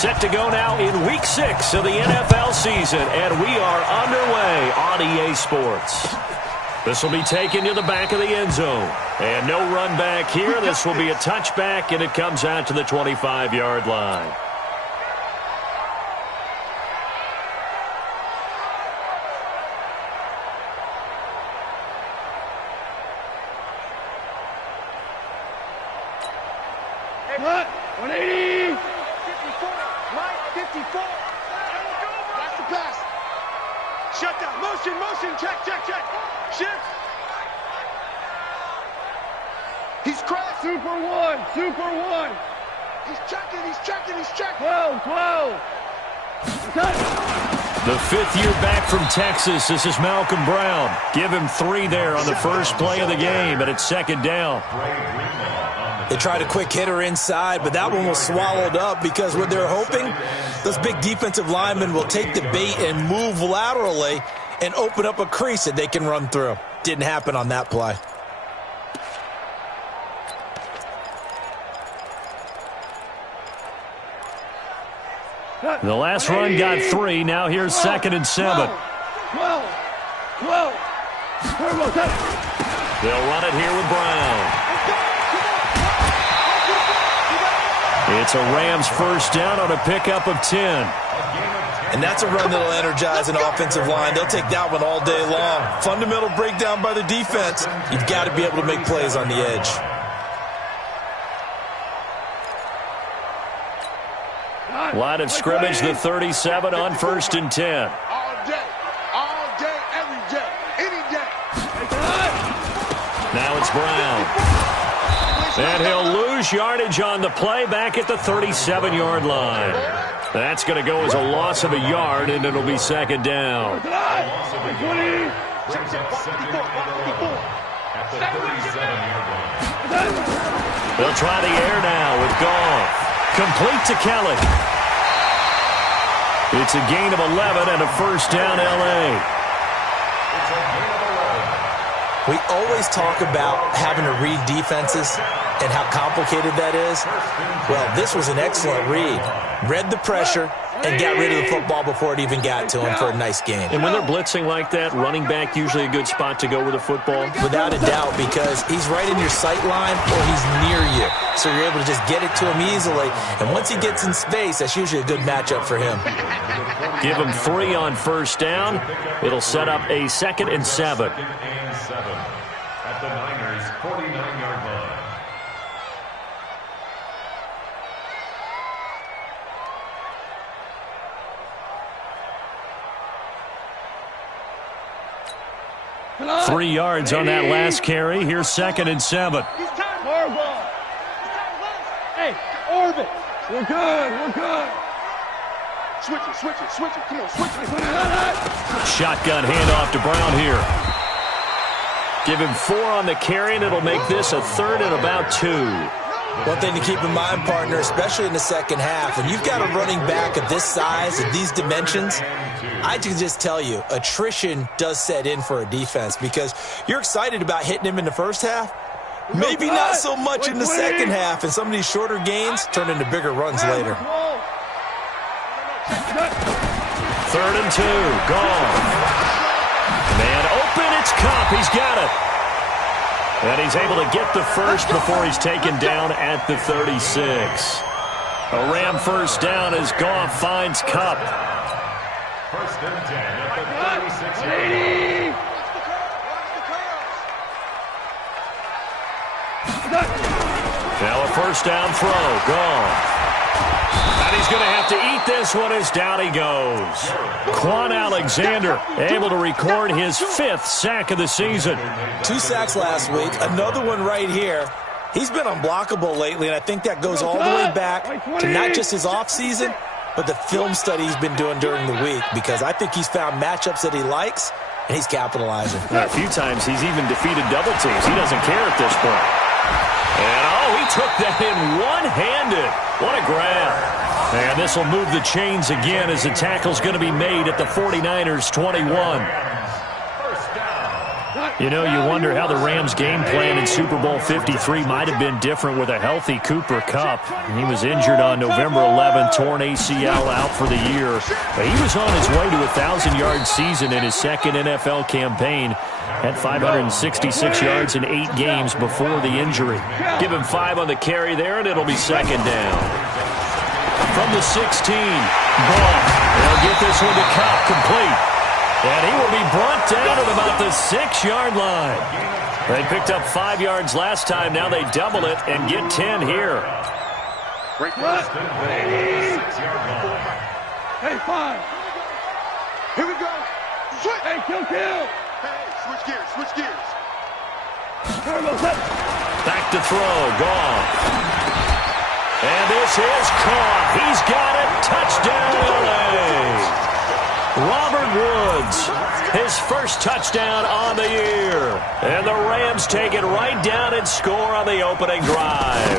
Set to go now in Week 6 of the NFL season, and we are underway on EA Sports. This will be taken to the back of the end zone. And no run back here. This will be a touchback, and it comes out to the 25-yard line. Hey, 180. 54. Mike, 54. Watch the pass. Shut down. Motion. Check. Shift. He's cracked. Super one. He's checking. 12. The fifth year back from Texas. This is Malcolm Brown. Give him 3 there on the first play of the game, and it's second down. They tried a quick hitter inside, but that one was swallowed up because what they're hoping, those big defensive linemen will take the bait and move laterally and open up a crease that they can run through. Didn't happen on that play. The last run got 3. Now here's 2nd and 7. 12. They'll run it here with Brown. It's a Rams first down on a pickup of 10. And that's a run that'll energize an offensive line. They'll take that one all day long. Fundamental breakdown by the defense. You've got to be able to make plays on the edge. Line of scrimmage, the 37 on 1st and 10. All day, every day, any day. Now it's Brown. And he'll lose yardage on the play back at the 37-yard line. That's going to go as a loss of a yard, and it'll be second down. They'll try the air now with Goff. Complete to Kelly. It's a gain of 11 and a first down, L.A. We always talk about having to read defenses and how complicated that is. Well, this was an excellent read. Read the pressure and got rid of the football before it even got to him for a nice game. And when they're blitzing like that, running back usually a good spot to go with the football? Without a doubt, because he's right in your sight line or he's near you. So you're able to just get it to him easily. And once he gets in space, that's usually a good matchup for him. Give him 3 on first down. It'll set up a 2nd and 7. At the Niners' 49-yard line. Three yards on that last carry. Here's 2nd and 7. Hey, orbit. We're good. Switch it. Come on, switch it. Shotgun handoff to Brown here. Give him 4 on the carry, and it'll make this a 3rd and about 2. One thing to keep in mind, partner, especially in the second half, when you've got a running back of this size, of these dimensions, I can just tell you, attrition does set in for a defense because you're excited about hitting him in the first half. Maybe not so much in the second half, and some of these shorter gains turn into bigger runs later. 3rd and 2. Gone. Man open, it's Cup. He's got it. And he's able to get the first before he's taken down at the 36. A Ram first down as Goff finds Cup. 1st and 10 at the 36-yard line. Now a first down throw. Goff. And he's going to have to eat this one as down he goes. Quan Alexander able to record his 5th sack of the season. 2 sacks last week, another one right here. He's been unblockable lately, and I think that goes all the way back to not just his offseason, but the film study he's been doing during the week, because I think he's found matchups that he likes, and he's capitalizing. A few times he's even defeated double teams. He doesn't care at this point. And, he took that in one-handed. What a grab. And this will move the chains again as the tackle's going to be made at the 49ers' 21. First down. You know, you wonder how the Rams' game plan in Super Bowl 53 might have been different with a healthy Cooper Kupp. He was injured on November 11th, torn ACL, out for the year. But he was on his way to a 1,000-yard season in his second NFL campaign. Had 566 yards in 8 games before the injury. Give him 5 on the carry there, and it'll be second down. From the 16, Ball. They'll get this one to Kupp, complete. And he will be brought down at about the 6-yard line. They picked up 5 yards last time. Now they double it and get 10 here. Hey, 5. Here we go. Switch. Hey, kill. Hey, switch gears. Back to throw. Gone. And this is caught. He's got it. Touchdown, L.A. Robert Woods, his first touchdown on the year. And the Rams take it right down and score on the opening drive.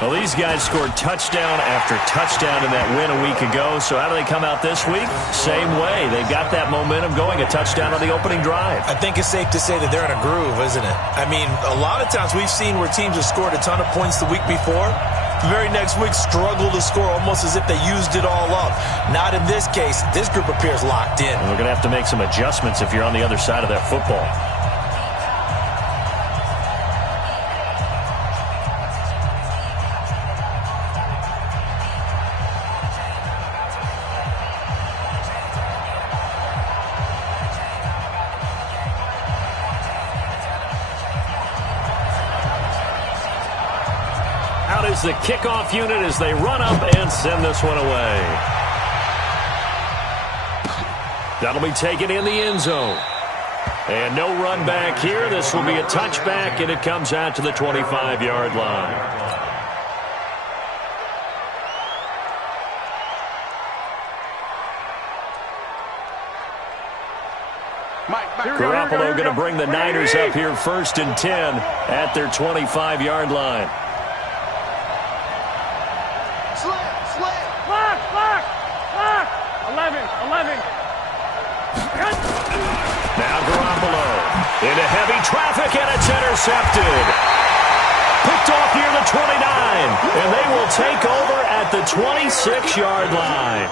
Well, these guys scored touchdown after touchdown in that win a week ago. So how do they come out this week? Same way. They've got that momentum going, a touchdown on the opening drive. I think it's safe to say that they're in a groove, isn't it? I mean, a lot of times we've seen where teams have scored a ton of points the week before. The very next week struggle to score almost as if they used it all up. Not in this case. This group appears locked in. We're going to have to make some adjustments if you're on the other side of that football. Out is the kickoff unit as they run up and send this one away. That'll be taken in the end zone. And no run back here. This will be a touchback, and it comes out to the 25-yard line. Garoppolo going to bring the Niners up here 1st and 10 at their 25-yard line. Now Garoppolo into heavy traffic, and it's intercepted. Picked off near the 29, and they will take over at the 26-yard line.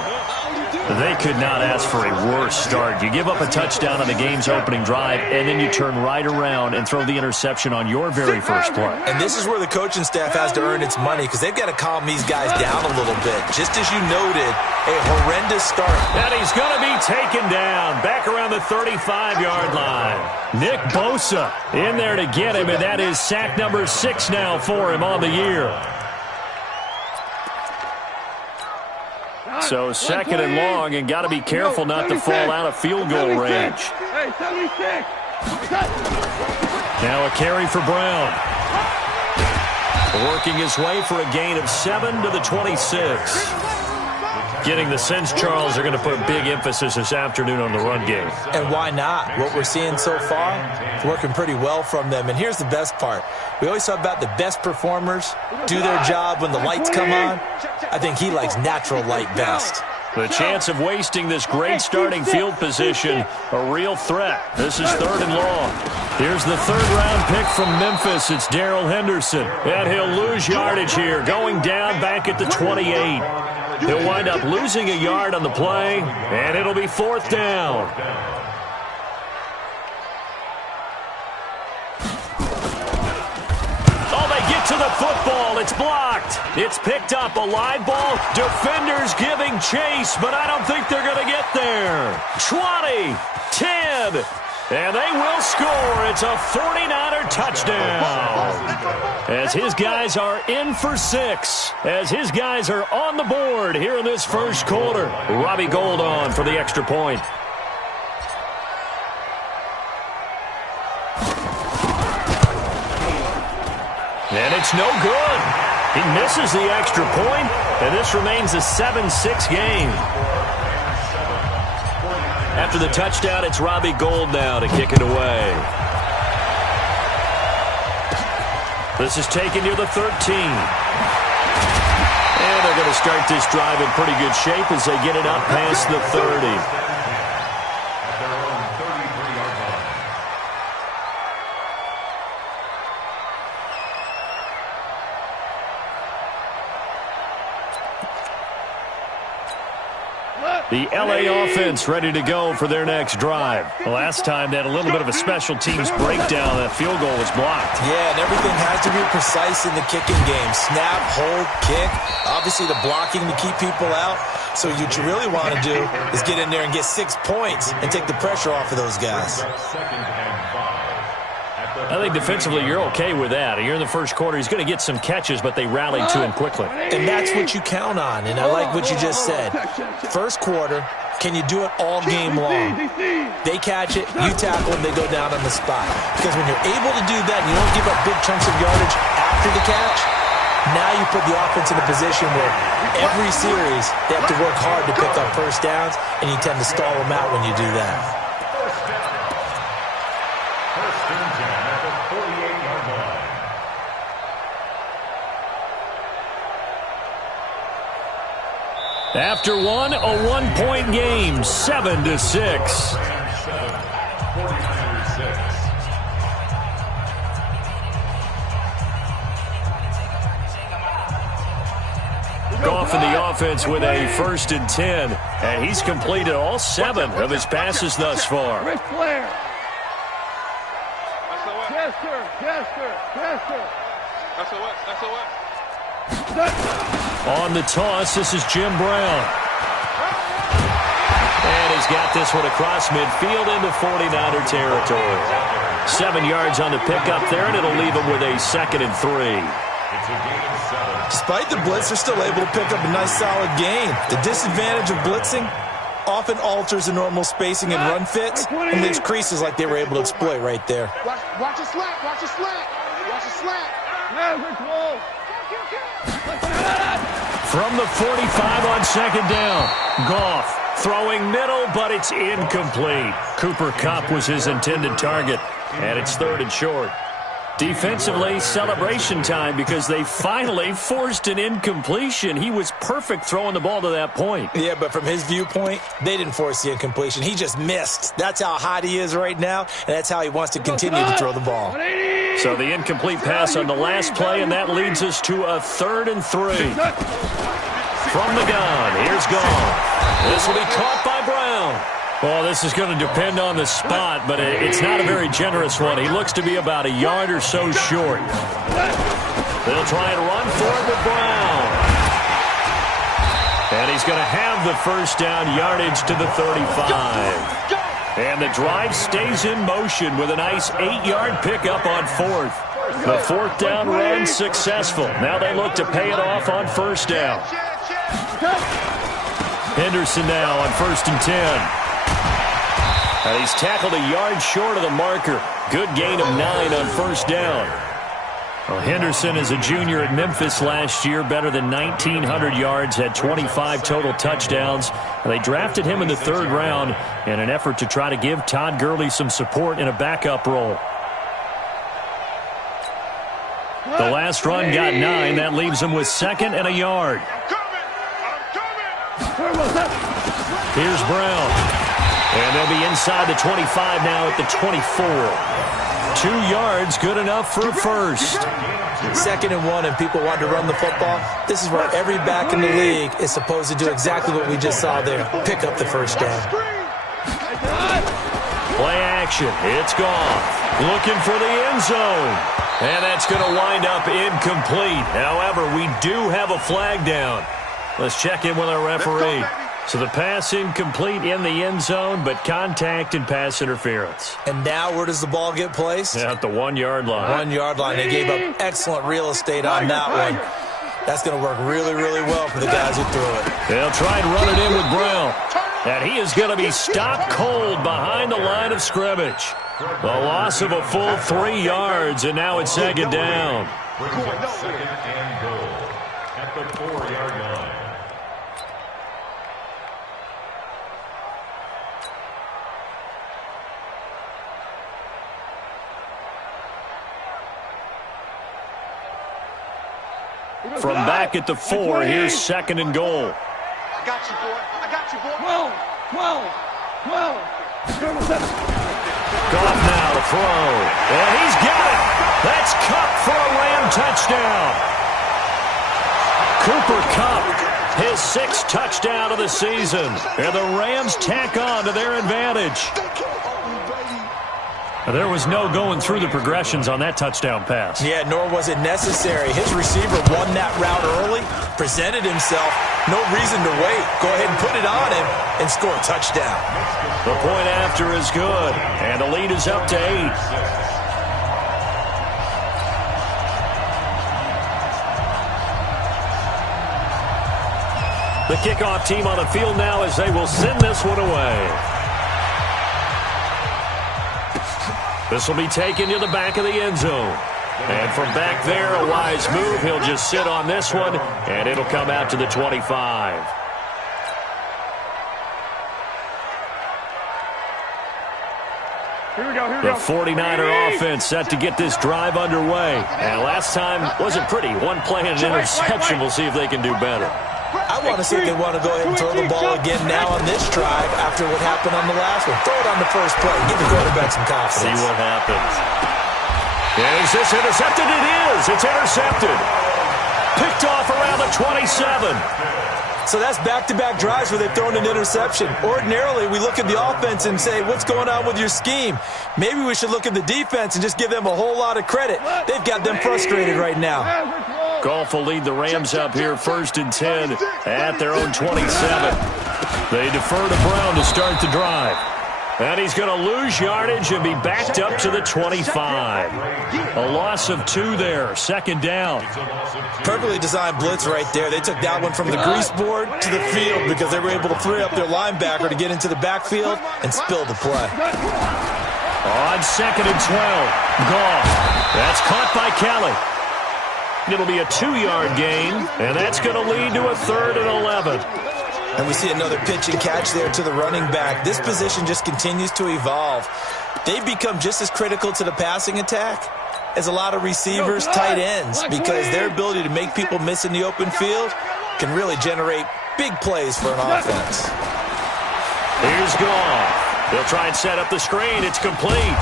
They could not ask for a worse start. You give up a touchdown on the game's opening drive, and then you turn right around and throw the interception on your very first play. And this is where the coaching staff has to earn its money, because they've got to calm these guys down a little bit. Just as you noted, a horrendous start. And he's going to be taken down back around the 35-yard line. Nick Bosa in there to get him, and that is sack number 6 now for him on the year. So 2nd and long, and got to be careful not to fall out of field goal range. Now a carry for Brown. Working his way for a gain of 7 to the 26. Getting the sense, Charles, they're going to put big emphasis this afternoon on the run game. And why not? What we're seeing so far, it's working pretty well from them. And here's the best part. We always talk about the best performers do their job when the lights come on. I think he likes natural light best. The chance of wasting this great starting field position, a real threat. This is 3rd and long. Here's the 3rd-round pick from Memphis. It's Darrell Henderson. And he'll lose yardage here, going down back at the 28. He'll wind up losing a yard on the play, and it'll be 4th down. To the football, it's blocked. It's picked up, a live ball. Defenders giving chase, but I don't think they're going to get there. 20, 10, and they will score. It's a 49er touchdown. As his guys are in for 6. As his guys are on the board here in this first quarter. Robbie Gould on for the extra point. And it's no good. He misses the extra point, and this remains a 7-6 game. After the touchdown, it's Robbie Gould now to kick it away. This is taken near the 13. And they're going to start this drive in pretty good shape as they get it up past the 30. The LA offense ready to go for their next drive. The last time they had a little bit of a special teams breakdown. That field goal was blocked. Yeah, and everything has to be precise in the kicking game. Snap, hold, kick. Obviously the blocking to keep people out. So what you really want to do is get in there and get 6 points and take the pressure off of those guys. I think defensively you're okay with that. You're in the first quarter. He's going to get some catches, but they rallied to him quickly. And that's what you count on, and I like what you just said. First quarter, can you do it all game long? They catch it, you tackle them, they go down on the spot. Because when you're able to do that and you don't give up big chunks of yardage after the catch, now you put the offense in a position where every series they have to work hard to pick up first downs, and you tend to stall them out when you do that. After one, a one-point game, 7-6. Goff in the offense with a 1st and 10, and he's completed all 7 of his passes thus far. Yes, sir. Yes, sir. Yes, sir. That's a what? On the toss, this is Jim Brown. And he's got this one across midfield into 49er territory. 7 yards on the pickup there, and it'll leave him with a 2nd and 3. Despite the blitz, they're still able to pick up a nice solid gain. The disadvantage of blitzing often alters the normal spacing and run fits and leaves creases like they were able to exploit right there. Watch a slant. Watch a slant. Watch a slant. From the 45 on 2nd down, Goff throwing middle, but it's incomplete. Cooper Kupp was his intended target, and it's 3rd and short. Defensively, celebration time because they finally forced an incompletion. He was perfect throwing the ball to that point. Yeah, but from his viewpoint, they didn't force the incompletion. He just missed. That's how hot he is right now, and that's how he wants to continue to throw the ball. So the incomplete pass on the last play, and that leads us to a 3rd and 3. From the gun, here's Goff. This will be caught by Brown. Well, this is going to depend on the spot, but it's not a very generous one. He looks to be about a yard or so short. They'll try and run for it with Brown. And he's going to have the first down, yardage to the 35. And the drive stays in motion with a nice 8-yard pickup on 4th. The 4th down run successful. Now they look to pay it off on 1st down. Henderson now on 1st and 10. And he's tackled a yard short of the marker. Good gain of 9 on 1st down. Well, Henderson is a junior at Memphis last year, better than 1,900 yards, had 25 total touchdowns. They drafted him in the 3rd round in an effort to try to give Todd Gurley some support in a backup role. The last run got 9. That leaves him with 2nd and a yard. Here's Brown. And they'll be inside the 25 now at the 24. 2 yards, good enough for a first. 2nd and 1, and people want to run the football. This is where every back in the league is supposed to do exactly what we just saw there. Pick up the first down. Play action. It's gone. Looking for the end zone. And that's going to wind up incomplete. However, we do have a flag down. Let's check in with our referee. So the pass incomplete in the end zone, but contact and pass interference. And now where does the ball get placed? Yeah, at the 1-yard line. 1-yard line. They gave up excellent real estate on that one. That's going to work really, really well for the guys who threw it. They'll try and run it in with Brown. And he is going to be stopped cold behind the line of scrimmage. The loss of a full 3 yards, and now it's 2nd down. Brings up 2nd and goal at the 4-yard line. From back at the 4, here's 2nd and goal. I got you, boy. I got you, boy. 12. Goff now to throw. And he's got it. That's Kupp for a Ram touchdown. Cooper Kupp His 6th touchdown of the season. And the Rams tack on to their advantage. There was no going through the progressions on that touchdown pass. Yeah, nor was it necessary. His receiver won that route early, presented himself. No reason to wait. Go ahead and put it on him and score a touchdown. The point after is good, and the lead is up to 8. The kickoff team on the field now as they will send this one away. This will be taken to the back of the end zone. And from back there, a wise move. He'll just sit on this one, and it'll come out to the 25. The 49er offense set to get this drive underway. And last time wasn't pretty. One play and an interception. We'll see if they can do better. I want to see if they want to go ahead and throw the ball again now on this drive after what happened on the last one. Throw it on the first play. Give the quarterback some confidence. See what happens. Is this intercepted? It is. It's intercepted. Picked off around the 27. So that's back-to-back drives where they've thrown an interception. Ordinarily, we look at the offense and say, what's going on with your scheme? Maybe we should look at the defense and just give them a whole lot of credit. They've got them frustrated right now. Goff will lead the Rams up here 1st and 10 at their own 27. They defer to Brown to start the drive. And he's going to lose yardage and be backed up to the 25. A loss of 2 there, 2nd down. Perfectly designed blitz right there. They took that one from the grease board to the field because they were able to free up their linebacker to get into the backfield and spill the play. On 2nd and 12, Goff. That's caught by Kelly. It'll be a 2-yard gain, and that's going to lead to a 3rd and 11. And we see another pitch and catch there to the running back. This position just continues to evolve. They've become just as critical to the passing attack as a lot of receivers, tight ends, because their ability to make people miss in the open field can really generate big plays for an offense. Here's Goff. They'll try and set up the screen. It's complete.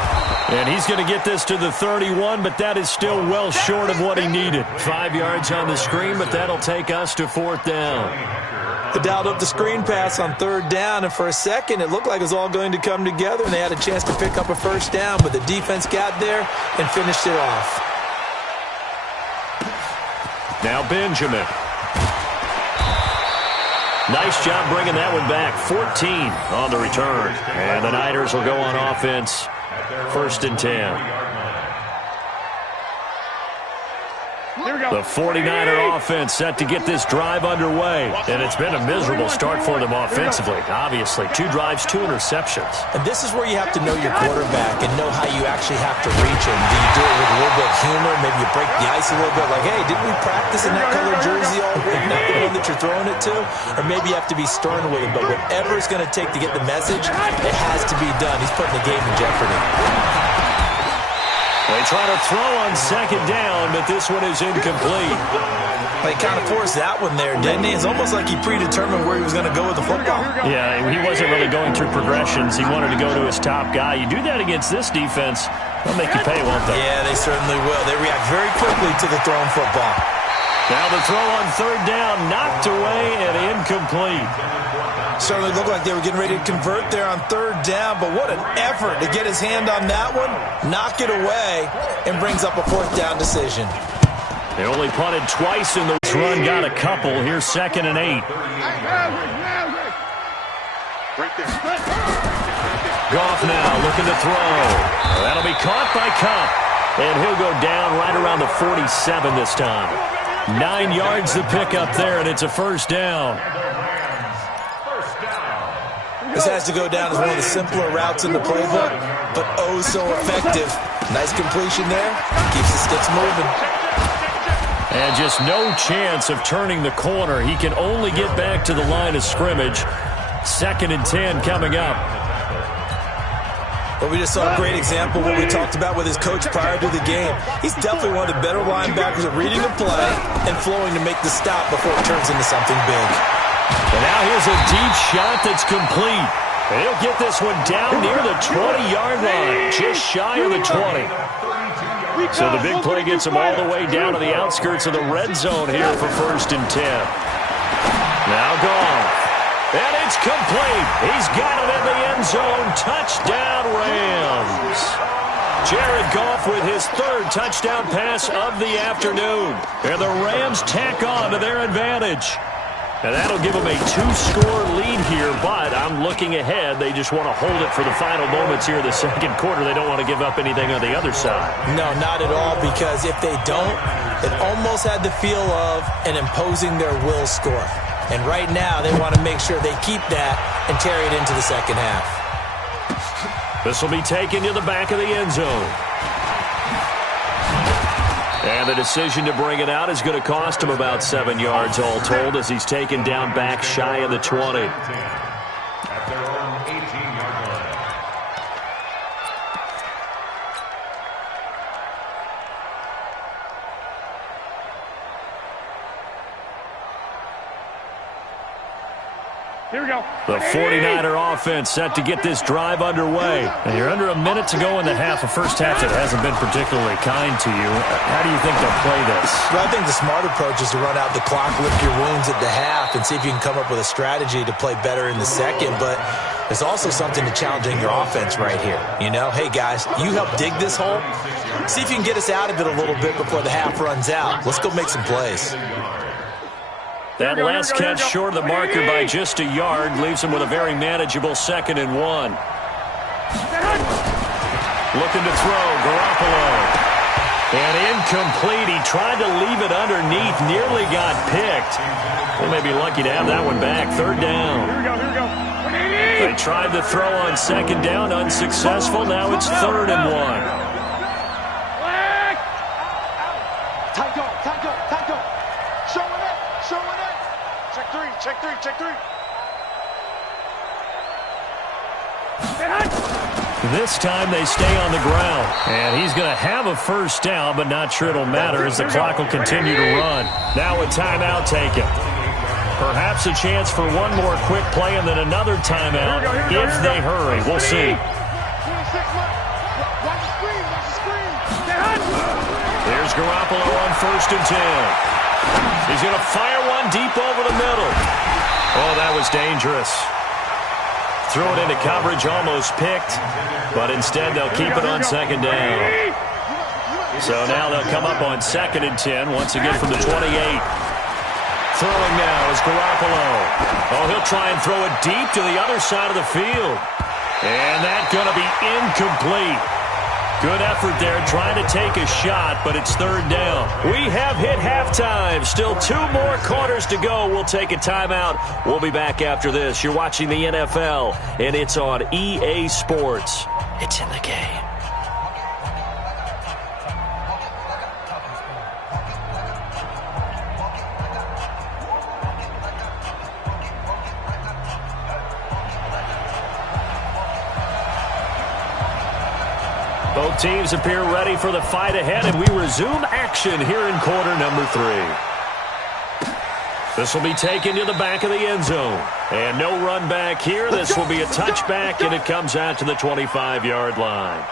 And he's going to get this to the 31, but that is still well short of what he needed. 5 yards on the screen, but that'll take us to 4th down. They dialed up the screen pass on 3rd down, and for a second it looked like it was all going to come together, and they had a chance to pick up a 1st down, but the defense got there and finished it off. Now Benjamin. Nice job bringing that one back. 14 on the return. And the Niners will go on offense. 1st and 10. The 49er offense set to get this drive underway. And it's been a miserable start for them offensively. Obviously, 2 drives, 2 interceptions. And this is where you have to know your quarterback and know how you actually have to reach him. Do you do it with a little bit of humor? Maybe you break the ice a little bit. Like, hey, didn't we practice in that color jersey all week? Not the one that you're throwing it to? Or maybe you have to be stern with him. But whatever it's going to take to get the message, it has to be done. He's putting the game in jeopardy. They try to throw on 2nd down, but this one is incomplete. They kind of forced that one there, didn't he? It's almost like he predetermined where he was going to go with the football. Yeah, he wasn't really going through progressions. He wanted to go to his top guy. You do that against this defense, they'll make you pay, won't they? Yeah, they certainly will. They react very quickly to the thrown football. Now the throw on 3rd down, knocked away and incomplete. Certainly looked like they were getting ready to convert there on 3rd down, but what an effort to get his hand on that one, knock it away, and brings up a 4th down decision. They only punted twice in the run, got a couple. Here's 2nd and 8. Goff now looking to throw. That'll be caught by Kupp, and he'll go down right around the 47 this time. 9 yards to pick up there, and it's a 1st down. This has to go down as one of the simpler routes in the playbook, but oh so effective. Nice completion there. Keeps the sticks moving. And just no chance of turning the corner. He can only get back to the line of scrimmage. 2nd and 10 coming up. But we just saw a great example of what we talked about with his coach prior to the game. He's definitely one of the better linebackers at reading a play and flowing to make the stop before it turns into something big. And now here's a deep shot that's complete. And he'll get this one down near the 20-yard line, just shy of the 20. So the big play gets him all the way down to the outskirts of the red zone here for 1st and 10. Now Goff. And it's complete. He's got it in the end zone. Touchdown, Rams. Jared Goff with his third touchdown pass of the afternoon. And the Rams tack on to their advantage. And that'll give them a 2-score lead here, but I'm looking ahead. They just want to hold it for the final moments here in the second quarter. They don't want to give up anything on the other side. No, not at all, because if they don't, it almost had the feel of an imposing their will score. And right now, they want to make sure they keep that and carry it into the second half. This will be taken to the back of the end zone. And the decision to bring it out is going to cost him about 7 yards all told as he's taken down back shy of the 20. At their own 18-yard line. Here we go. The 49er offense set to get this drive underway. And you're under a minute to go in the half, a first half that hasn't been particularly kind to you. How do you think they'll play this? Well, I think the smart approach is to run out the clock, lick your wounds at the half, and see if you can come up with a strategy to play better in the second. But there's also something to challenging your offense right here. You know, hey, guys, you help dig this hole. See if you can get us out of it a little bit before the half runs out. Let's go make some plays. That last catch short of the marker by just a yard leaves him with a very manageable 2nd and 1. Looking to throw, Garoppolo. And incomplete. He tried to leave it underneath, nearly got picked. They may be lucky to have that one back. 3rd down. Here we go. They tried to throw on 2nd down, unsuccessful. Now it's 3rd and 1. Tight go. Showing it. Check three. This time they stay on the ground. And he's going to have a first down, but not sure it'll matter as the clock will continue to run. Now a timeout taken. Perhaps a chance for one more quick play and then another timeout if they hurry. We'll see. 26 left. Watch the screen. Here's Garoppolo on 1st and 10. He's going to fire one deep over the middle. Oh, that was dangerous. Threw it into coverage, almost picked, but instead they'll keep it on 2nd down. So now they'll come up on 2nd and 10, once again from the 28. Throwing now is Garoppolo. Oh, he'll try and throw it deep to the other side of the field. And that's going to be incomplete. Good effort there, trying to take a shot, but it's 3rd down. We have hit halftime. Still 2 more quarters to go. We'll take a timeout. We'll be back after this. You're watching the NFL, and it's on EA Sports. It's in the game. Both teams appear ready for the fight ahead, and we resume action here in quarter number 3. This will be taken to the back of the end zone. And no run back here. This will be a touchback, and it comes out to the 25-yard line.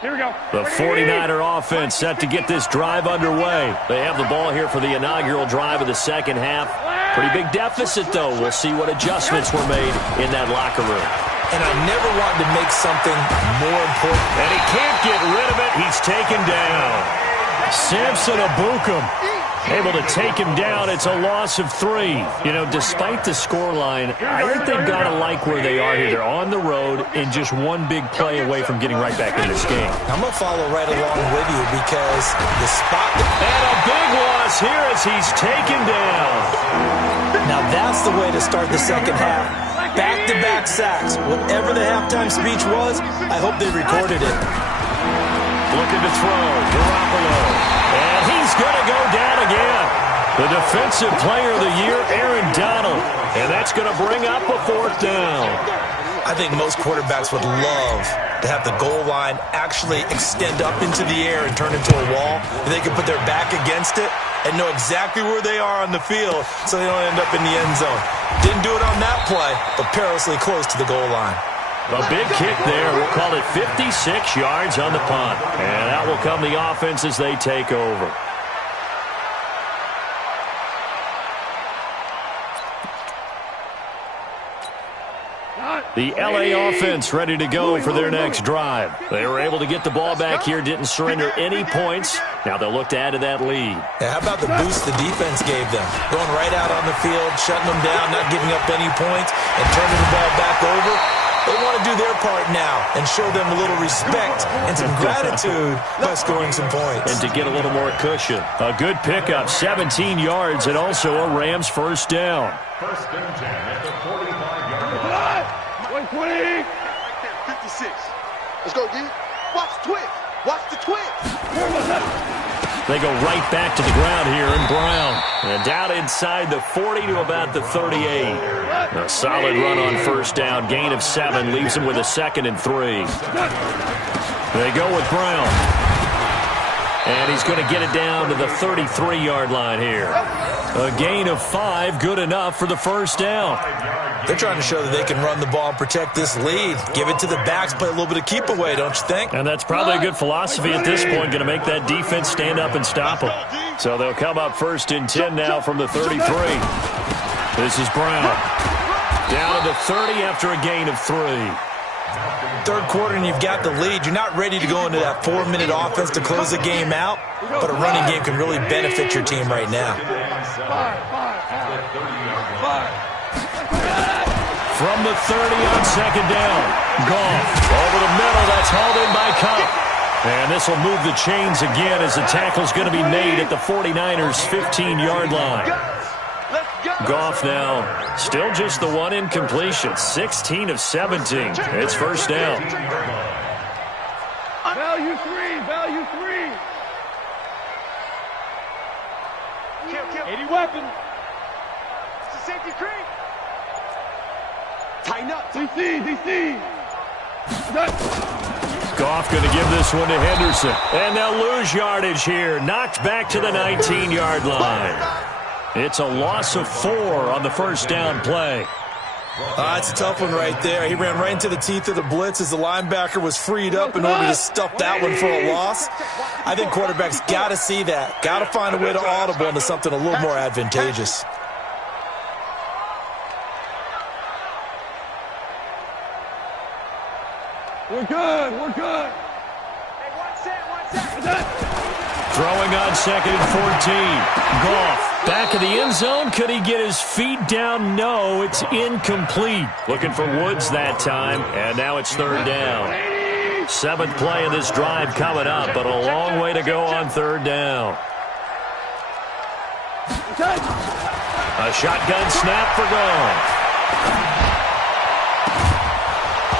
Here we go. The 49er offense set to get this drive underway. They have the ball here for the inaugural drive of the second half. Pretty big deficit, though. We'll see what adjustments were made in that locker room. And I never wanted to make something more important. And he can't get rid of it. He's taken down. Samson Abukum. Able to take him down. It's a loss of 3. You know, despite the scoreline, I think they've got to like where they are here. They're on the road and just one big play away from getting right back in this game. I'm going to follow right along with you because the spot... And a big loss miss here as he's taken down. Now that's the way to start the second half. Back-to-back sacks. Whatever the halftime speech was, I hope they recorded it. Looking to throw, Garoppolo. And he's going to go down again. The Defensive Player of the Year, Aaron Donald. And that's going to bring up a 4th down. I think most quarterbacks would love to have the goal line actually extend up into the air and turn into a wall. They can put their back against it and know exactly where they are on the field so they don't end up in the end zone. Didn't do it on that play, but perilously close to the goal line. A big kick there. We'll call it 56 yards on the punt. And out will come the offense as they take over. The LA offense ready to go for their next drive. They were able to get the ball back here, didn't surrender any points. Now they'll look to add to that lead. Yeah, how about the boost the defense gave them? Going right out on the field, shutting them down, not giving up any points, and turning the ball back over. They want to do their part now and show them a little respect and some gratitude by scoring some points. And to get a little more cushion. A good pickup, 17 yards, and also a Rams 1st down. 1st and 10 at the 45-yard line. 120. 56. Let's go, D. Watch the twist. Watch the twist. They go right back to the ground here, and Brown. And down inside the 40 to about the 38. A solid run on 1st down. Gain of 7 leaves him with a 2nd and 3. They go with Brown. And he's going to get it down to the 33-yard line here. A gain of 5, good enough for the 1st down. They're trying to show that they can run the ball and protect this lead. Give it to the backs, play a little bit of keep away, don't you think? And that's probably a good philosophy at this point, going to make that defense stand up and stop them. So they'll come up 1st and 10 now from the 33. This is Brown. Down to the 30 after a gain of 3. 3rd quarter and you've got the lead. You're not ready to go into that 4-minute offense to close the game out, but a running game can really benefit your team right now. From the 30 on 2nd down. Goff over the middle. That's hauled in by Cup. And this will move the chains again as the tackle's going to be made at the 49ers' 15-yard line. Goff now still just the one incompletion. 16 of 17. It's 1st down. Value 3. Value 3. 80 weapon. It's a safety creep. Tighten up. DC. Goff going to give this one to Henderson. And they'll lose yardage here. Knocked back to the 19-yard line. It's a loss of 4 on the 1st down play. It's a tough one right there. He ran right into the teeth of the blitz as the linebacker was freed up in order to stuff that one for a loss. I think quarterbacks got to see that. Got to find a way to audible into something a little more advantageous. We're good. Hey, one set. Throwing on 2nd and 14. Goff back of the end zone. Could he get his feet down? No, it's incomplete. Looking for Woods that time, and now it's 3rd down. 7th play of this drive coming up, but a long way to go on 3rd down. A shotgun snap for Goff.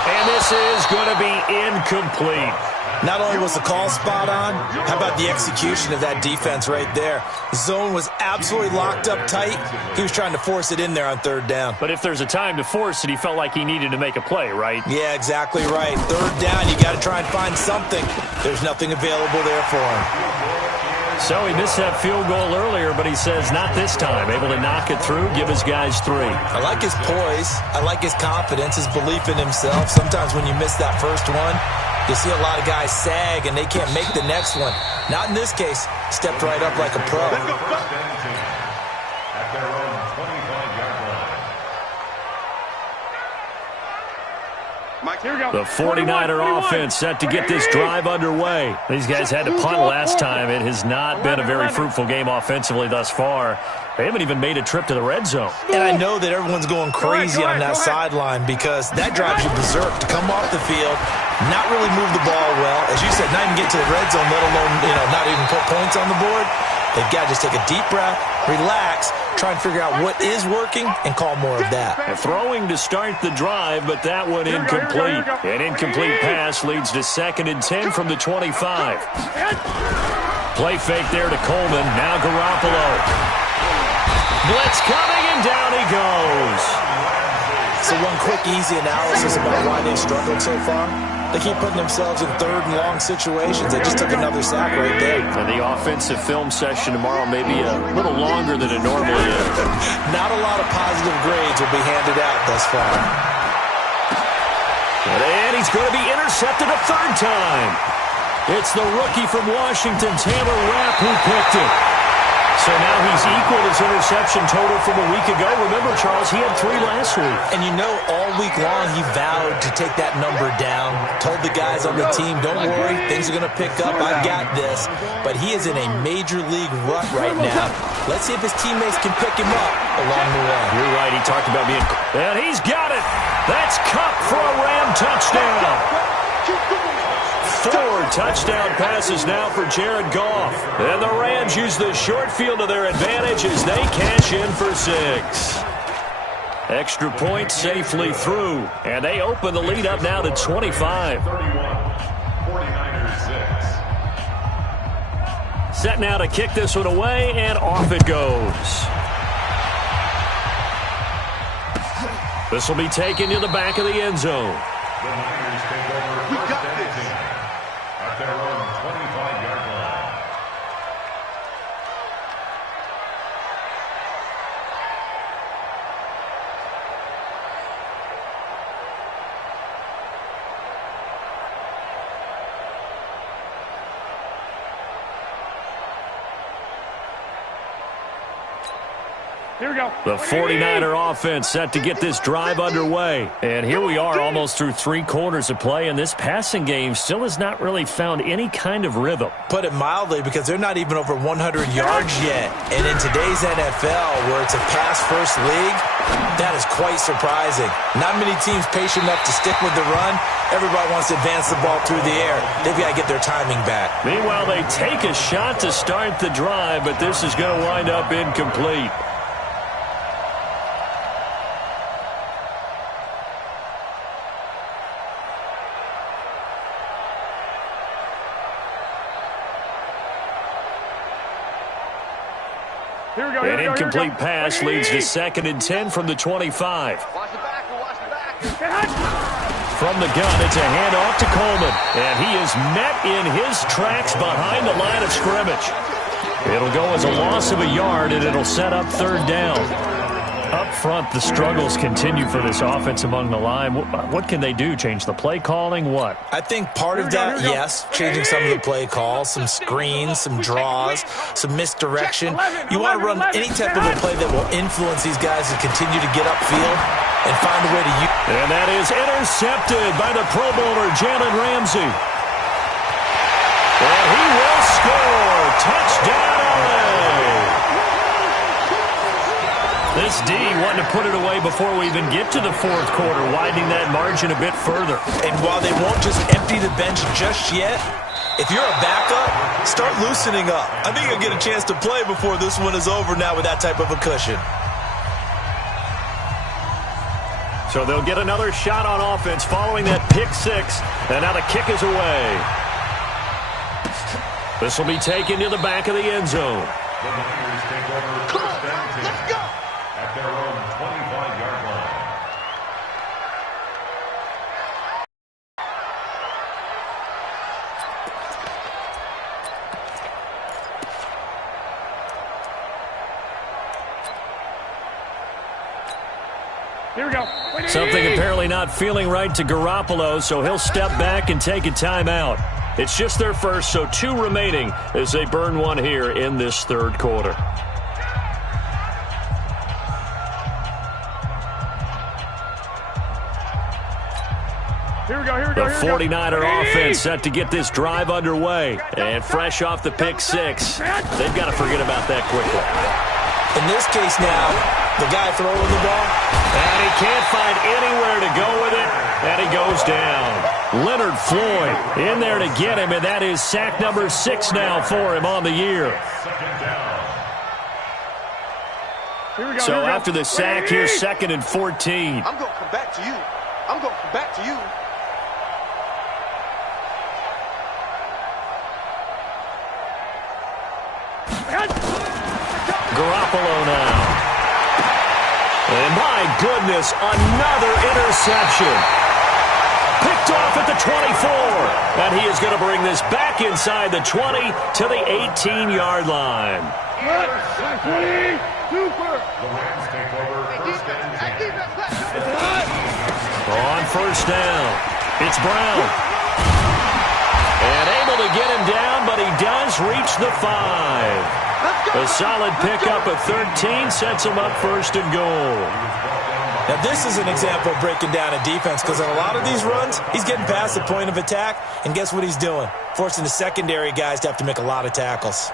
And this is going to be incomplete. Not only was the call spot on, how about the execution of that defense right there? The zone was absolutely locked up tight. He was trying to force it in there on 3rd down. But if there's a time to force it, he felt like he needed to make a play, right? Yeah, exactly right. 3rd down, you got to try and find something. There's nothing available there for him. So he missed that field goal earlier, but he says not this time. Able to knock it through, give his guys 3. I like his poise. I like his confidence, his belief in himself. Sometimes when you miss that first one, you see a lot of guys sag and they can't make the next one. Not in this case. Stepped right up like a pro. At their own 25-yard line. The 49er offense set to get this drive underway. These guys had to punt last time. It has not been a very fruitful game offensively thus far. They haven't even made a trip to the red zone. And I know that everyone's going crazy on that sideline because that drives you berserk to come off the field, not really move the ball well. As you said, not even get to the red zone, let alone, not even put points on the board. They've got to just take a deep breath, relax, try and figure out what is working, and call more of that. And throwing to start the drive, but that one incomplete. An incomplete pass leads to 2nd and 10 from the 25. Play fake there to Coleman. Now Garoppolo. Blitz coming, and down he goes. So one quick, easy analysis about why they've struggled so far. They keep putting themselves in 3rd and long situations. They just took another sack right there. And the offensive film session tomorrow may be a little longer than it normally is. Not a lot of positive grades will be handed out thus far. And he's going to be intercepted a 3rd time. It's the rookie from Washington, Taylor Rapp, who picked it. So now he's equaled his interception total from a week ago. Remember, Charles, he had 3 last week. And you know, all week long he vowed to take that number down. Told the guys on the team, don't worry, things are going to pick up. I've got this. But he is in a major league rut right now. Let's see if his teammates can pick him up along the way. You're right. He talked about being... And he's got it. That's Kupp for a Ram touchdown. 4 touchdown passes now for Jared Goff. And the Rams use the short field to their advantage as they cash in for 6. Extra point safely through. And they open the lead up now to 25. 49ers 6. Set now to kick this one away, and off it goes. This will be taken to the back of the end zone. The Niners take over We got first this. and 10 at their own 25-yard line. Here we go. The 49er offense set to get this drive underway. And here we are almost through 3 quarters of play, and this passing game still has not really found any kind of rhythm. Put it mildly, because they're not even over 100 yards yet. And in today's NFL, where it's a pass-first league, that is quite surprising. Not many teams patient enough to stick with the run. Everybody wants to advance the ball through the air. They've got to get their timing back. Meanwhile, they take a shot to start the drive, but this is going to wind up incomplete. Here we go. An incomplete pass leads to 2nd and 10 from the 25. Watch the back. Watch the back. From the gun, it's a handoff to Coleman. And he is met in his tracks behind the line of scrimmage. It'll go as a loss of a yard, and it'll set up 3rd down. Up front, the struggles continue for this offense among the line. What can they do? Change the play calling? What? I think part of that, yes, changing some of the play calls, some screens, some draws, some misdirection. You want to run any type of a play that will influence these guys to continue to get upfield and find a way to use. And that is intercepted by the Pro Bowler, Jalen Ramsey. And he will score. Touchdown, LA. This D wanted to put it away before we even get to the 4th quarter, widening that margin a bit further. And while they won't just empty the bench just yet, if you're a backup, start loosening up. I think you'll get a chance to play before this one is over now with that type of a cushion. So they'll get another shot on offense following that pick 6, and now the kick is away. This will be taken to the back of the end zone. The Niners take over first and 10 Let's go. at their own 25-yard line. Here we go. Something apparently not feeling right to Garoppolo, so he'll step back and take a timeout. It's just their first, so 2 remaining as they burn one here in this 3rd quarter. Here we go. Here we go. The 49er offense set to get this drive underway. And fresh off the pick 6, they've got to forget about that quickly. In this case now, the guy throwing the ball, And he can't find anywhere to go with it, and he goes down. Leonard Floyd in there to get him, and that is sack number 6 now for him on the year. 2nd down. So after the sack, here's 2nd and 14. I'm going to come back to you. I'm going to come back to you. Garoppolo now. And my goodness, another interception. Picked off at the 24. And he is going to bring this back inside the 20 to the 18-yard line. On first down, it's Brown. And able to get him down, but he does reach the 5. A solid pickup of 13 sets him up 1st and goal. Now, this is an example of breaking down a defense because on a lot of these runs, he's getting past the point of attack, and guess what he's doing? Forcing the secondary guys to have to make a lot of tackles.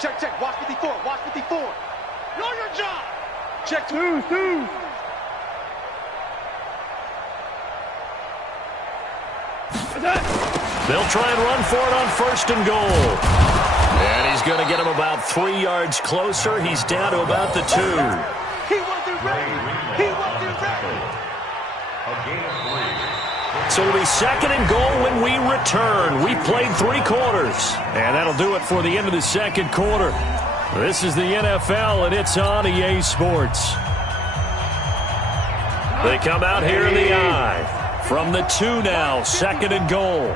Check. Watch 54. Watch 54. Know your job. Check 2. They'll try and run for it on 1st and goal. And he's going to get him about 3 yards closer. He's down to about the 2. He wasn't ready. He wasn't ready. A gain of 3. So it'll be 2nd and goal when we return. We played 3 quarters. And that'll do it for the end of the 2nd quarter. This is the NFL, and it's on EA Sports. They come out here in the eye. From the 2 now, 2nd and goal.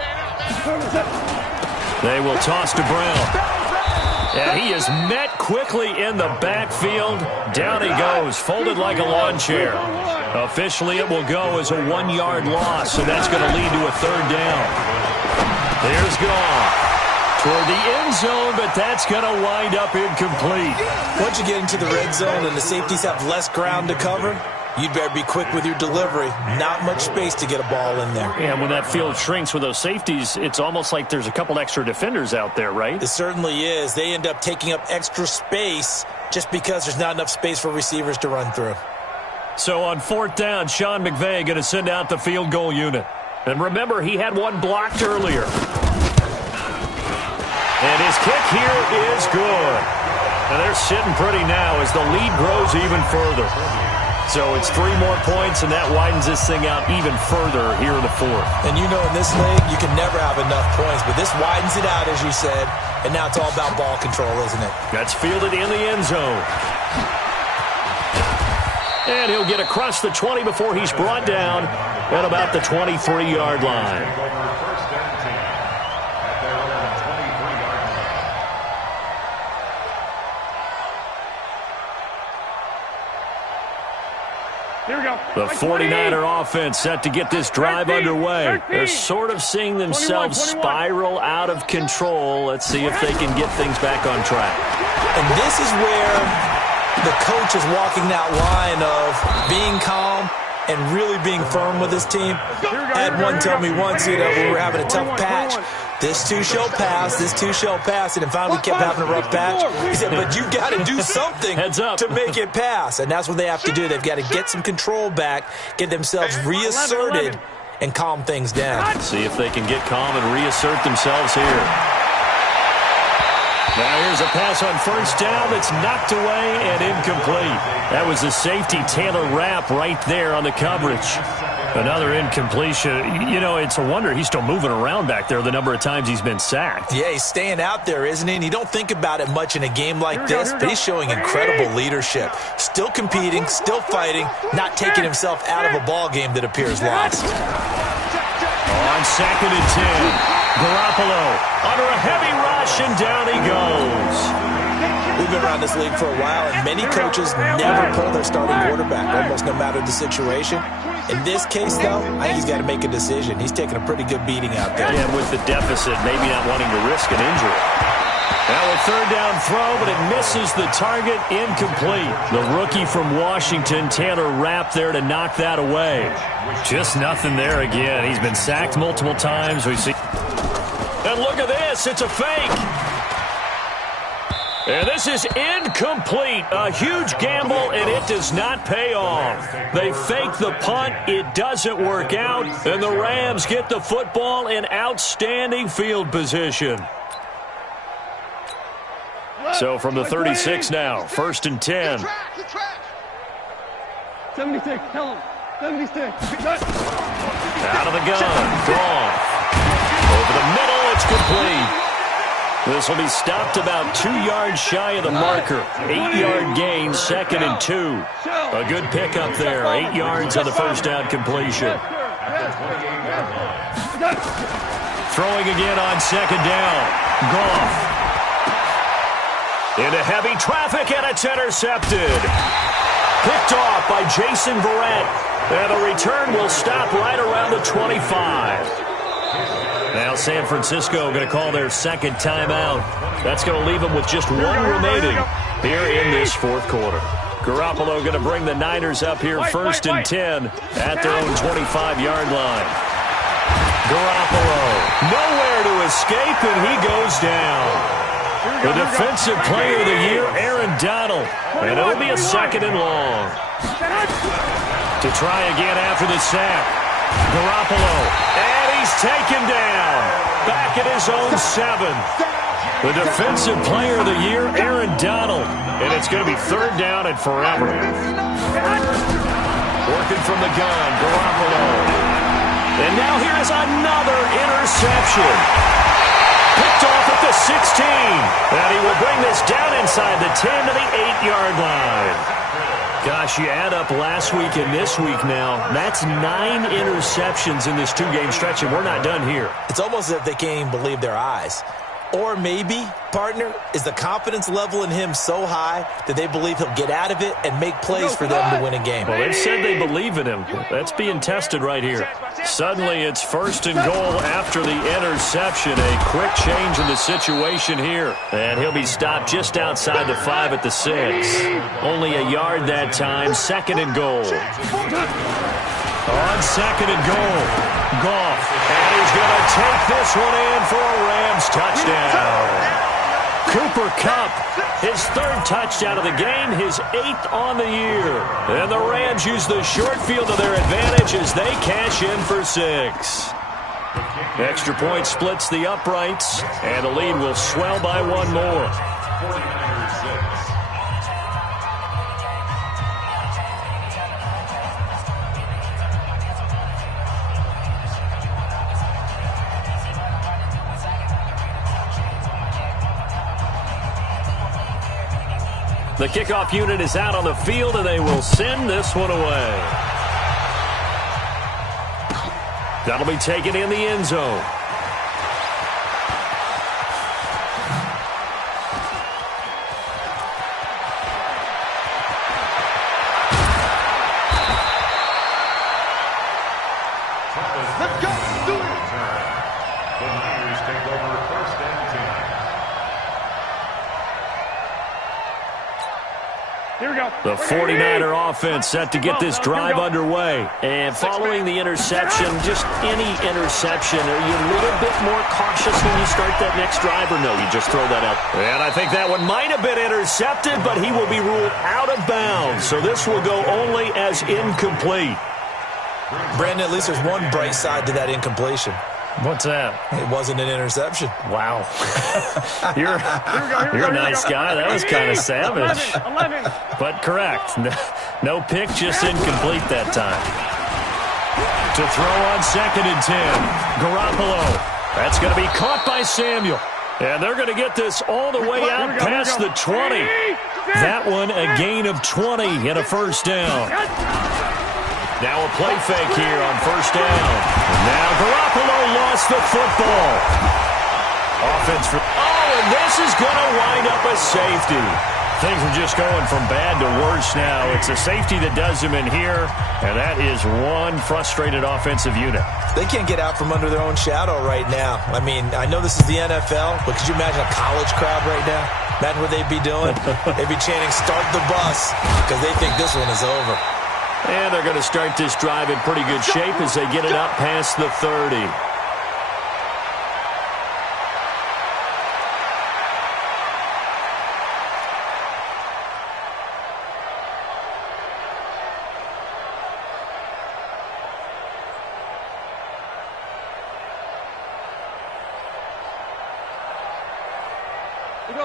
They will toss to Brown. And he is met quickly in the backfield. Down he goes, folded like a lawn chair. Officially, it will go as a 1-yard loss, so that's going to lead to a 3rd down. There's Goff toward the end zone, but that's going to wind up incomplete. Once you get into the red zone and the safeties have less ground to cover, you'd better be quick with your delivery. Not much space to get a ball in there. And when that field shrinks with those safeties, it's almost like there's a couple extra defenders out there, right? It certainly is. They end up taking up extra space just because there's not enough space for receivers to run through. So on 4th down, Sean McVay going to send out the field goal unit. And remember, he had one blocked earlier. And his kick here is good. And they're sitting pretty now as the lead grows even further. So it's 3 more points, and that widens this thing out even further here in the 4th. And you know in this league, you can never have enough points, but this widens it out, as you said, and now it's all about ball control, isn't it? That's fielded in the end zone. And he'll get across the 20 before he's brought down at about the 23-yard line. Here we go. The 49er offense set to get this drive underway. They're sort of seeing themselves spiral out of control. Let's see if they can get things back on track. And this is where the coach is walking that line of being calm and really being firm with his team. I had one tell me once, we were having a tough patch. This too shall pass, this too shall pass. And finally we kept having a rough patch. He said, but you got to do something to make it pass. And that's what they have to do. They've got to get some control back, get themselves reasserted, and calm things down. See if they can get calm and reassert themselves here. Now here's a pass on 1st down that's knocked away and incomplete. That was the safety, Taylor Rapp, right there on the coverage. Another incompletion. You know, it's a wonder he's still moving around back there the number of times he's been sacked. Yeah, he's staying out there, isn't he? And you don't think about it much in a game like this, but he's showing incredible leadership. Still competing, still fighting, not taking himself out of a ball game that appears lost. On 2nd and 10. Garoppolo under a heavy rush, and down he goes. We've been around this league for a while, and many coaches never pull their starting quarterback, almost no matter the situation. In this case, though, I think he's got to make a decision. He's taking a pretty good beating out there. Yeah, with the deficit, maybe not wanting to risk an injury. Now a 3rd down throw, but it misses the target, incomplete. The rookie from Washington, Taylor Rapp, there to knock that away. Just nothing there again. He's been sacked multiple times. We see. And look at this. It's a fake. And this is incomplete. A huge gamble, and it does not pay off. They fake the punt. It doesn't work out. And the Rams get the football in outstanding field position. So from the 36 now, 1st and 10. 76, tell him. 76. Out of the gun. Gone. Over the middle, it's complete. This will be stopped about 2 yards shy of the marker. 8-yard gain, 2nd and 2. A good pickup there. 8 yards on the first down completion. Throwing again on 2nd down. Goff. Into heavy traffic, and it's intercepted. Picked off by Jason Verrett. And the return will stop right around the 25. Now San Francisco going to call their second timeout. That's going to leave them with just one remaining here in this fourth quarter. Garoppolo going to bring the Niners up here 1st and 10 at their own 25-yard line. Garoppolo, nowhere to escape, and he goes down. The defensive player of the year, Aaron Donald. And it'll be a 2nd and long. To try again after the sack. Garoppolo, and he's taken down. Back at his own 7. The defensive player of the year, Aaron Donald. And it's going to be 3rd down and forever. Working from the gun, Garoppolo. And now here's another interception. Picked off at the 16. And he will bring this down inside the 10 to the 8-yard line. Gosh, you add up last week and this week now, that's 9 interceptions in this 2-game stretch, and we're not done here. It's almost as if they can't even believe their eyes. Or maybe, partner, is the confidence level in him so high that they believe he'll get out of it and make plays for them to win a game. Well, they've said they believe in him. That's being tested right here. Suddenly, it's 1st and goal after the interception. A quick change in the situation here. And he'll be stopped just outside the 5 at the 6. Only a yard that time. 2nd and goal. On 2nd and goal, Goff, and he's going to take this one in for a Rams touchdown. Cooper Kupp, his 3rd touchdown of the game, his 8th on the year. And the Rams use the short field to their advantage as they cash in for 6. Extra point splits the uprights, and the lead will swell by 1 more. 49ers 6. The kickoff unit is out on the field, and they will send this one away. That'll be taken in the end zone. Let's go. Do it. The Niners take over 1st and 10. Here we go. The 49er offense set to get this drive underway. And following the interception, just any interception, are you a little bit more cautious when you start that next drive, or no, you just throw that out? And I think that one might have been intercepted, but he will be ruled out of bounds. So this will go only as incomplete. Brandon, at least there's one bright side to that incompletion. What's that? It wasn't an interception. Wow. You're a nice guy. That was kind of savage. 11. But correct. No pick, just incomplete that time. To throw on 2nd and 10. Garoppolo. That's going to be caught by Samuel. And they're going to get this all the way out past the 20. That one a gain of 20 and a 1st down. Now a play fake here on 1st down. Now Garoppolo lost the football. Offense for... Oh, and this is going to wind up a safety. Things are just going from bad to worse now. It's a safety that does them in here, and that is one frustrated offensive unit. They can't get out from under their own shadow right now. I mean, I know this is the NFL, but could you imagine a college crowd right now? Imagine what they'd be doing. They'd be chanting, "Start the bus," because they think this one is over. And they're going to start this drive in pretty good shape as they get it up past the 30.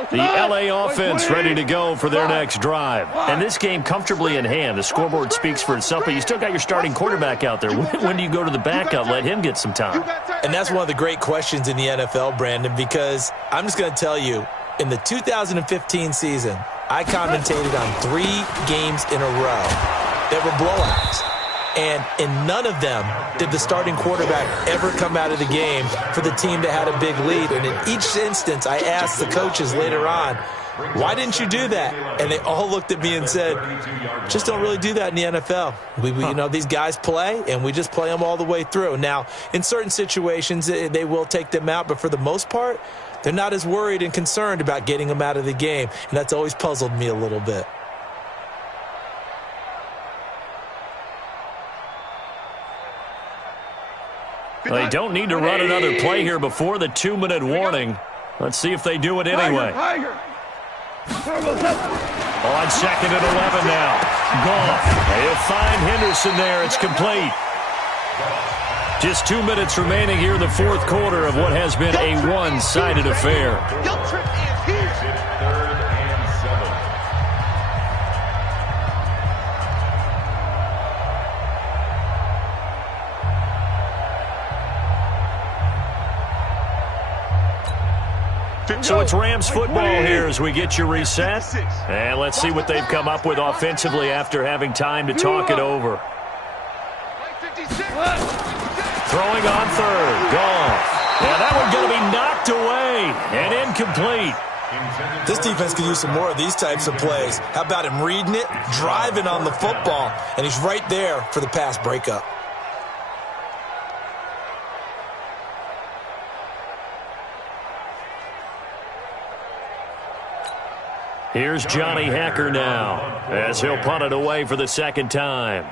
The LA offense ready to go for their next drive. And this game comfortably in hand. The scoreboard speaks for itself, but you still got your starting quarterback out there. When do you go to the backup? Let him get some time. And that's one of the great questions in the NFL, Brandon, because I'm just going to tell you, in the 2015 season, I commentated on 3 games in a row that were blowouts. And in none of them did the starting quarterback ever come out of the game for the team that had a big lead. And in each instance, I asked the coaches later on, why didn't you do that? And they all looked at me and said, just don't really do that in the NFL. You know, these guys play, and we just play them all the way through. Now, in certain situations, they will take them out, but for the most part, they're not as worried and concerned about getting them out of the game. And that's always puzzled me a little bit. They don't need to run another play here before the 2-minute warning. Let's see if they do it anyway. On 2nd and 11 now. Goff. They'll find Henderson there. It's complete. Just 2 minutes remaining here in the fourth quarter of what has been a one-sided affair. So it's Rams football here as we get you reset. And let's see what they've come up with offensively after having time to talk it over. Throwing on 3rd. Goff. Yeah, that one's going to be knocked away and incomplete. This defense could use some more of these types of plays. How about him reading it, driving on the football, and he's right there for the pass breakup. Here's Johnny Hacker now as he'll punt it away for the second time.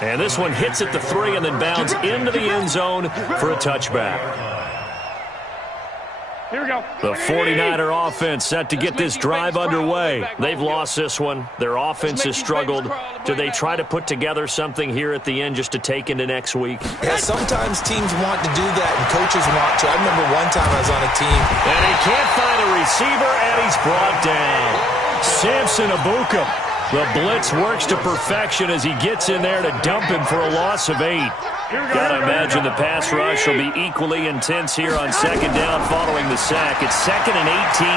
And this one hits at the 3 and then bounds into the end zone for a touchback. Here we go. The 49er offense set to get this drive underway. They've lost this one. Their offense has struggled. Do they try to put together something here at the end just to take into next week? Yeah, sometimes teams want to do that, and coaches want to. I remember one time I was on a team. And he can't find a receiver, and he's brought down. Samson Abuka. The blitz works to perfection as he gets in there to dump him for a loss of 8. Gotta imagine the pass rush will be equally intense here on 2nd down following the sack. It's 2nd and 18.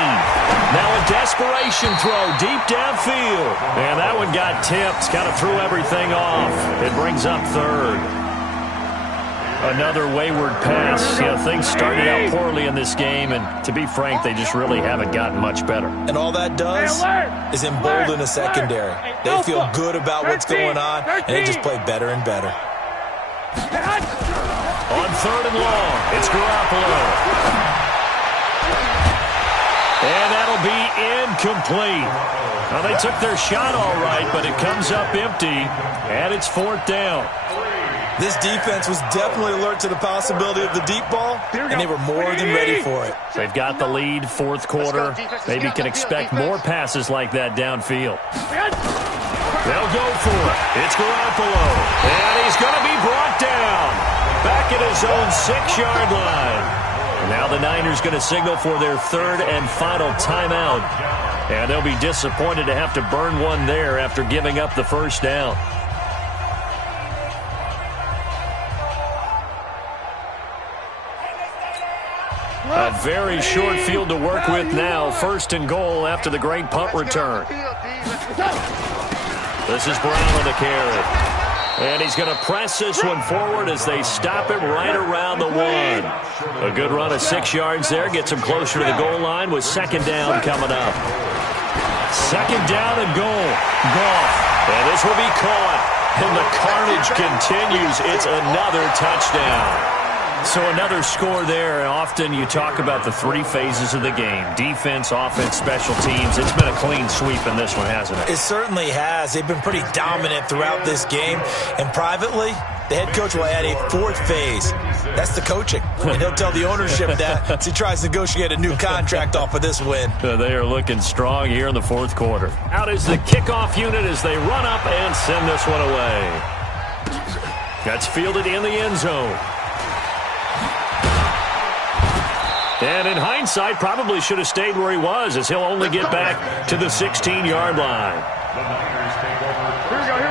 Now a desperation throw deep downfield. And that one got tipped, kind of threw everything off. It brings up 3rd. Another wayward pass. You know, things started out poorly in this game, and to be frank, they just really haven't gotten much better. And all that does is embolden the secondary. They feel good about what's going on, and they just play better and better. On 3rd and long, it's Garoppolo. And that'll be incomplete. Now, they took their shot all right, but it comes up empty, and it's 4th down. This defense was definitely alert to the possibility of the deep ball, and they were more than ready for it. They've got the lead, 4th quarter. Maybe can expect more passes like that downfield. They'll go for it. It's Garoppolo. And he's going to be brought down. Back at his own 6-yard line. And now the Niners going to signal for their 3rd and final timeout. And they'll be disappointed to have to burn one there after giving up the first down. A very short field to work with now. 1st and goal after the great punt return. This is Brown on the carry. And he's going to press this one forward as they stop him right around the 1. A good run of 6 yards there. Gets him closer to the goal line with 2nd down coming up. 2nd down and goal. Goff. And this will be caught. And the carnage continues. It's another touchdown. So another score there, and often you talk about the three phases of the game. Defense, offense, special teams. It's been a clean sweep in this one, hasn't it? It certainly has. They've been pretty dominant throughout this game. And privately, the head coach will add a fourth phase. That's the coaching. And he'll tell the ownership that as he tries to negotiate a new contract off of this win. They are looking strong here in the fourth quarter. Out is the kickoff unit as they run up and send this one away. That's fielded in the end zone. And in hindsight, probably should have stayed where he was, as he'll only get back to the 16-yard line.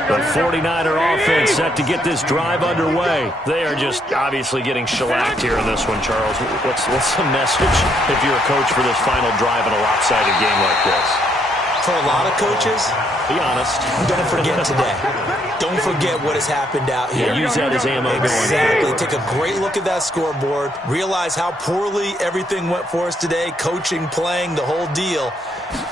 The 49er offense set to get this drive underway. They are just obviously getting shellacked here in this one, Charles. What's the message if you're a coach for this final drive in a lopsided game like this? For a lot of coaches, be honest, don't forget today. Don't forget what has happened out here. Yeah, use that as ammo going forward. Exactly. Take a great look at that scoreboard. Realize how poorly everything went for us today. Coaching, playing, the whole deal.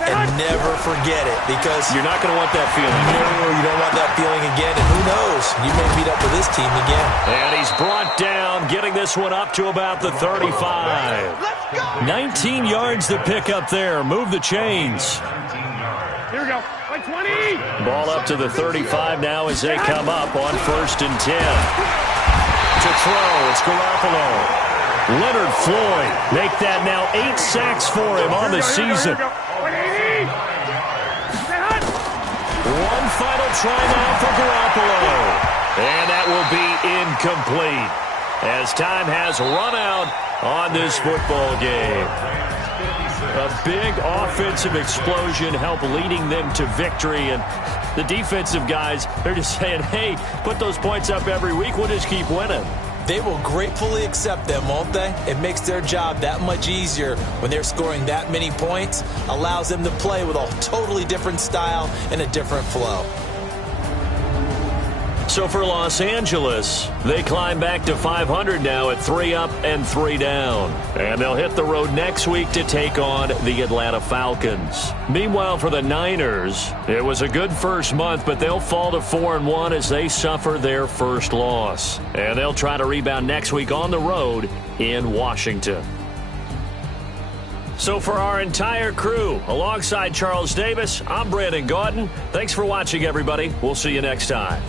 And never forget it, because you're not going to want that feeling. No, you don't want that feeling again. And who knows? You may meet up with this team again. And he's brought down, getting this one up to about the 35. 19 yards to pick up there. Move the chains. Here we go. By 20. Ball up to the 35 now as they come up on 1st and 10. To throw, it's Garoppolo. Leonard Floyd make that now 8 sacks for him on the season. One final try now for Garoppolo. And that will be incomplete as time has run out on this football game. A big offensive explosion helped leading them to victory, and the defensive guys, they're just saying, hey, put those points up every week, we'll just keep winning. They will gratefully accept them, won't they? It makes their job that much easier when they're scoring that many points, allows them to play with a totally different style and a different flow. So for Los Angeles, they climb back to 500 now at 3 up and 3 down. And they'll hit the road next week to take on the Atlanta Falcons. Meanwhile, for the Niners, it was a good first month, but they'll fall to 4-1 as they suffer their first loss. And they'll try to rebound next week on the road in Washington. So for our entire crew, alongside Charles Davis, I'm Brandon Gaudin. Thanks for watching, everybody. We'll see you next time.